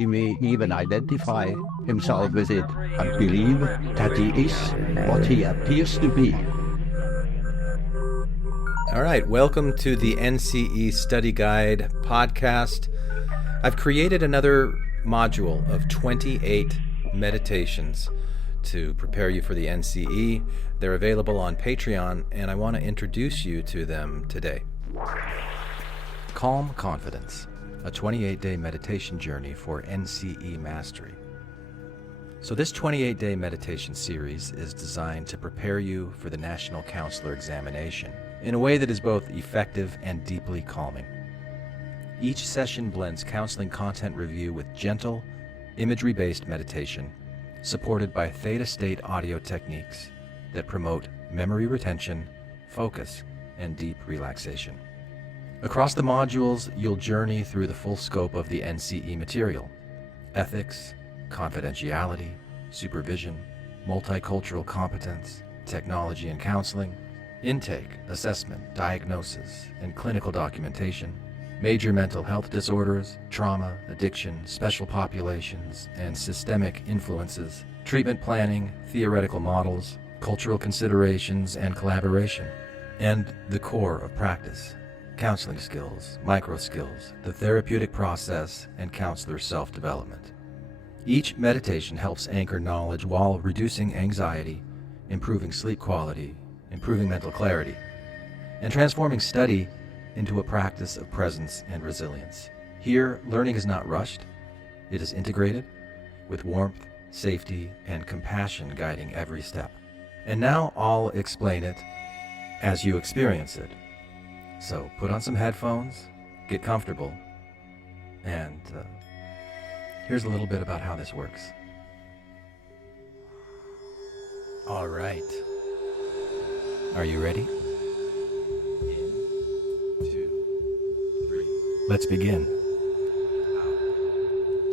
He may even identify himself with it and believe that he is what he appears to be. All right, welcome to the NCE Study Guide podcast. I've created another module of 28 meditations to prepare you for the NCE. They're available on Patreon, and I want to introduce you to them today. Calm Confidence, a 28-day meditation journey for NCE mastery. So this 28-day meditation series is designed to prepare you for the National Counselor Examination in a way that is both effective and deeply calming. Each session blends counseling content review with gentle, imagery-based meditation, supported by theta state audio techniques that promote memory retention, focus, and deep relaxation. Across the modules, you'll journey through the full scope of the NCE material: ethics, confidentiality, supervision, multicultural competence, technology and counseling, intake, assessment, diagnosis, and clinical documentation, major mental health disorders, trauma, addiction, special populations, and systemic influences, treatment planning, theoretical models, cultural considerations, and collaboration, and the core of practice: counseling skills, microskills, the therapeutic process, and counselor self-development. Each meditation helps anchor knowledge while reducing anxiety, improving sleep quality, improving mental clarity, and transforming study into a practice of presence and resilience. Here, learning is not rushed. It is integrated with warmth, safety, and compassion guiding every step. And now I'll explain it as you experience it. So put on some headphones, get comfortable, and here's a little bit about how this works. All right. Are you ready? In, 2, 3. Let's begin. Out,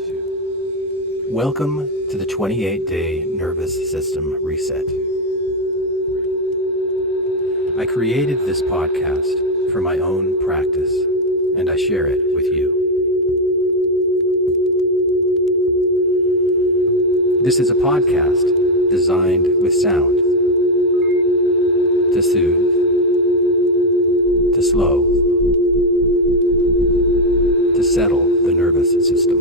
2, 3. Welcome to the 28-day nervous system reset. I created this podcast for my own practice, and I share it with you. This is a podcast designed with sound to soothe, to slow, to settle the nervous system.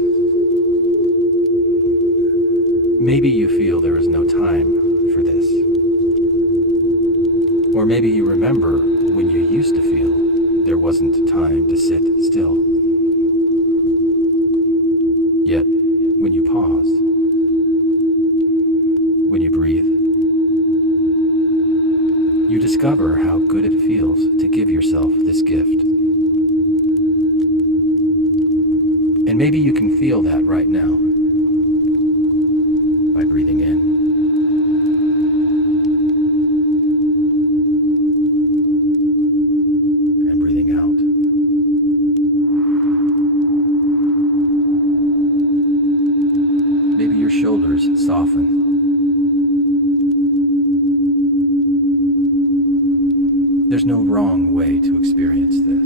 Maybe you feel there is no time for this. Or maybe you remember when you used to feel there wasn't time to sit still. Yet, when you pause, when you breathe, you discover how good it feels to give yourself this gift. And maybe you can feel that right now by breathing in and breathing out. Maybe your shoulders soften. There's no wrong way to experience this.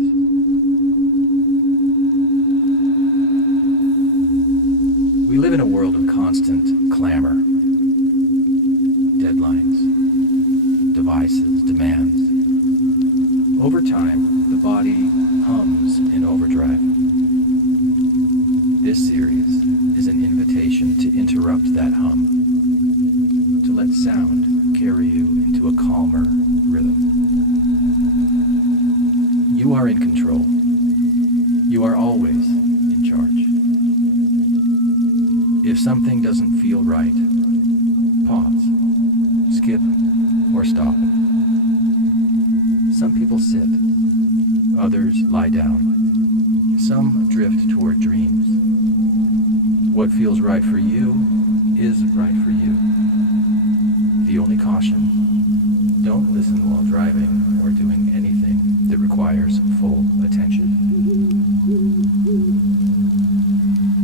We live in a world of constant clamor, deadlines, devices, demands. Over time, the body hums in overdrive. This series is an invitation to interrupt that hum, to let sound carry you into a calmer rhythm. You are in control. You are always in charge. If something doesn't feel right, pause, skip, or stop. Some people sit, others lie down. Some drift toward dreams. What feels right for you is right for you. The only caution: don't listen while driving or doing anything that requires full attention.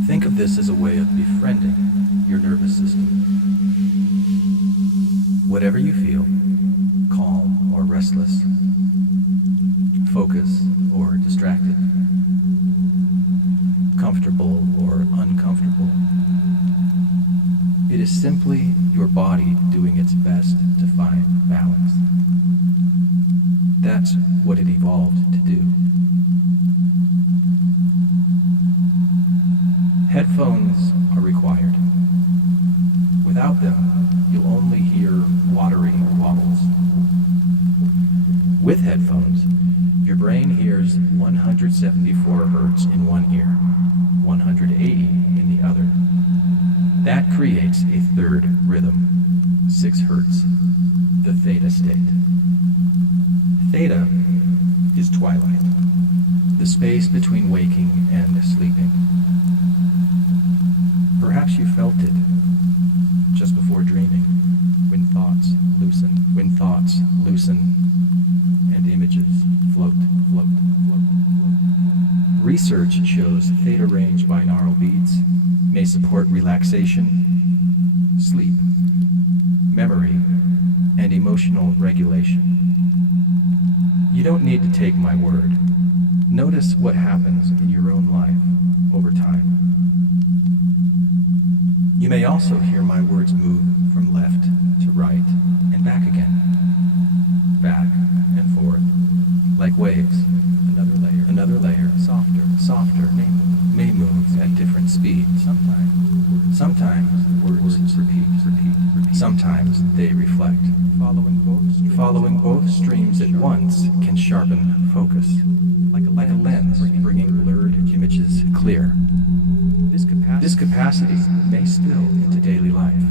Think of this as a way of befriending your nervous system. Whatever you feel, calm or restless, focused or distracted, comfortable or uncomfortable, It is simply your body doing its best to find balance. That's what it evolved to do. Headphones are required. Without them, you'll only hear watery wobbles. With headphones, your brain hears 174 hertz in one ear, 180 in the other. That creates a third rhythm, 6 hertz, the theta state. Theta is twilight, the space between waking and sleeping. Perhaps you felt it just before dreaming, when thoughts loosen, and images float. Research shows theta range binaural beats may support relaxation, sleep, memory, and emotional regulation. You don't need to take my word. Notice what happens in your own life over time. You may also hear my words move from left to right and back again, back and forth, like waves. Another layer, softer, may move at different speeds. Sometimes words repeat. Sometimes they reflect. Following both streams at once can sharpen focus, like a lens, bringing blurred images clear. This capacity may spill into daily life,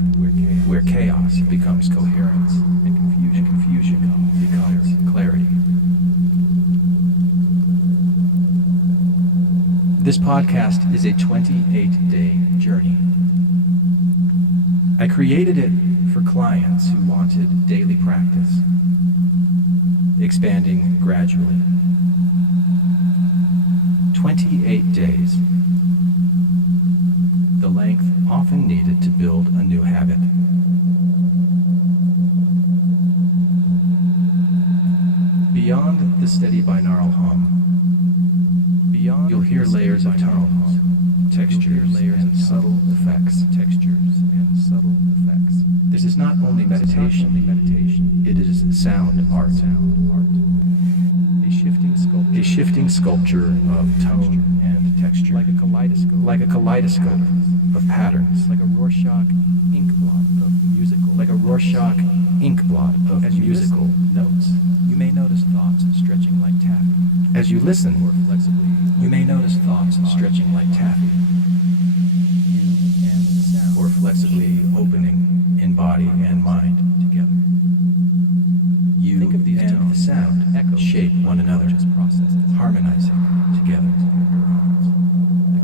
where chaos becomes coherence and confusion becomes clarity. This podcast is a 28-day journey. I created it for clients who wanted daily practice, expanding gradually. 28 days. The length often needed to build a new habit. Beyond the steady binaural hum, you'll hear layers of tones, textures, and subtle effects. This is not only meditation, it is sound art. A shifting sculpture of tone and texture, like a kaleidoscope of patterns, like a Rorschach ink blot of musical notes. You may notice thoughts stretching like taffy. As you listen, you may notice thoughts stretching like taffy, or flexibly opening in body and mind together. You and the sound shape one another, harmonizing together.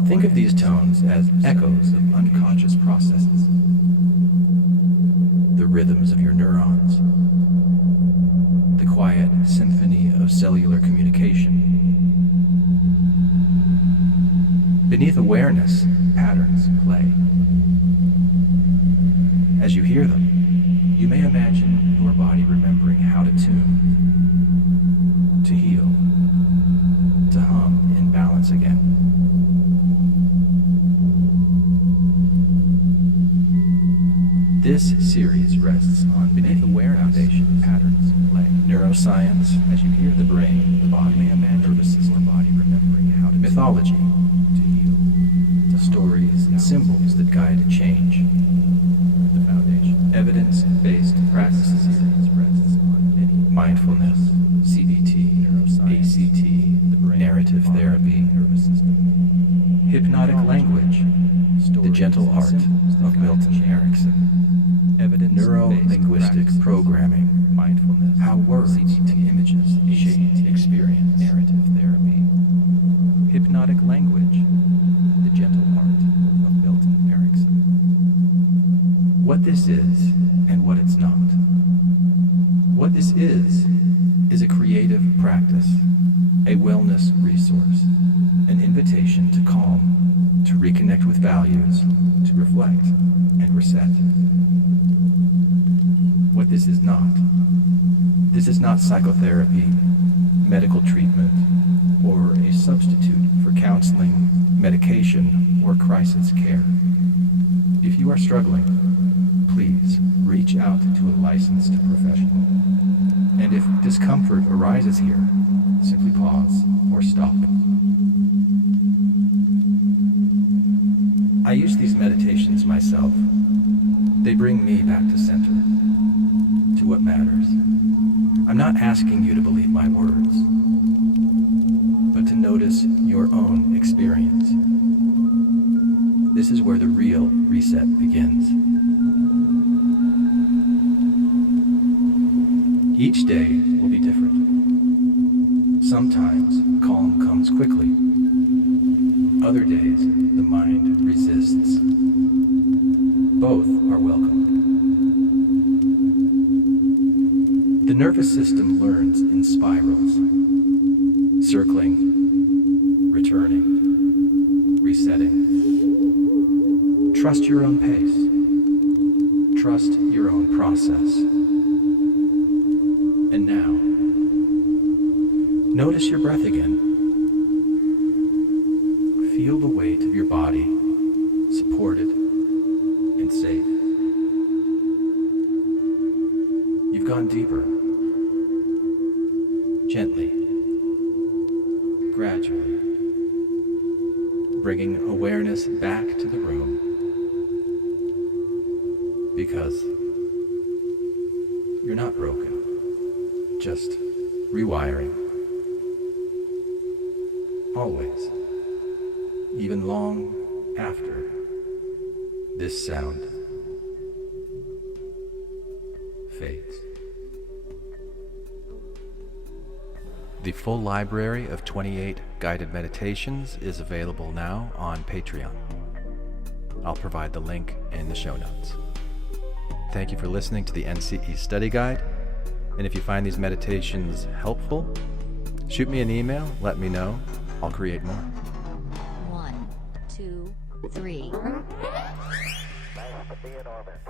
Think of these tones as echoes of unconscious processes, the rhythms of your neurons, the quiet symphony of cellular communication. Beneath awareness, patterns play. As you hear them, you may imagine your body remembering how to tune, to heal, to hum in balance again. This series rests on beneath awareness foundation patterns play. Neuroscience, as you hear the brain, the body, and nervous system, body remembering how to mythology, to heal, to stories and symbols that guide change. The foundation, evidence-based practices rests on many mindfulness, CBT, ACT, narrative therapy, nervous system, hypnotic language, the gentle art of Milton Erickson, neuro-linguistic programming, mindfulness, how words to images shape experience, narrative therapy, hypnotic language, the gentle art of Milton Erickson. What this is and what it's not. What this is a creative practice, a wellness resource, an invitation to calm, to reconnect with values, to reflect and reset. What this is not psychotherapy, medical treatment, or a substitute for counseling, medication, or crisis care. If you are struggling, symptoms, reach out to a licensed professional. And if discomfort arises here, simply pause or stop. I use these meditations myself. They bring me back to center, to what matters. I'm not asking you to believe my words, but to notice your own experience. This is where the real reset begins. Each day will be different. Sometimes calm comes quickly. Other days, the mind resists. Both are welcome. The nervous system learns in spirals, circling, returning, resetting. Trust your own pace. Trust your own process. And now, notice your breath again. Feel the weight of your body, supported and safe. You've gone deeper. Gently, gradually, bringing awareness back to the room, because you're not broken, just rewiring. Always, even long after this sound fades. The full library of 28 guided meditations is available now on Patreon. I'll provide the link in the show notes. Thank you for listening to the NCE Study Guide. And if you find these meditations helpful, shoot me an email, let me know. I'll create more. 1, 2, 3. Nice to be in orbit.